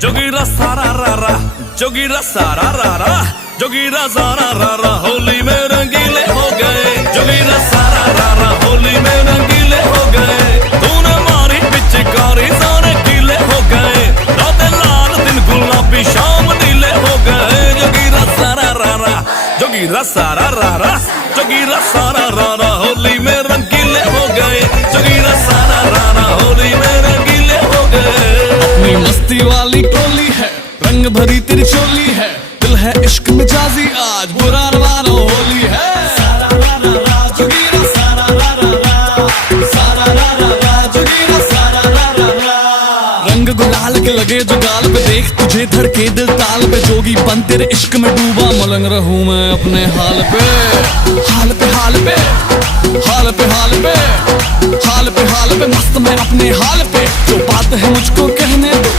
जोगीरा सारा रारा, जोगीरा सारा रारा, जोगीरा सारा रारा, होली में रंगीले हो गए। जोगीरा सारा रारा, होली में रंगीले हो गए। तूने मारी पिचकारी, सारे गीले हो गए। रातें लाल, दिन गुलाबी, शाम नीले हो गए। जोगीरा सारा रारा, जोगीरा सारा रारा, जोगीरा सारा रारा, होली में रंगीले हो गए। जोगीरा सारा रारा, होली में रंगीले हो गए। अपनी मस्ती वाली टोली है, रंग भरी तेरी चोली है, दिल है इश्क मिजाजी, आज बुरा मानो होली है। सारा रा रा रा, जोगीरा सारा रा रा रा, सारा रा रा रा, जोगीरा सारा रा रा रा। रंग गुलाल के लगे जो गाल पे, देख तुझे धड़के दिल ताल पे। जोगी बन तेरे इश्क में डूबा, मलंग रहूं मैं अपने हाल पे। हाल पे हाल पे, हाल पे हाल पे, हाल पे हाल पे, मस्त मैं अपने हाल पे। जो बात है मुझको कहने दो,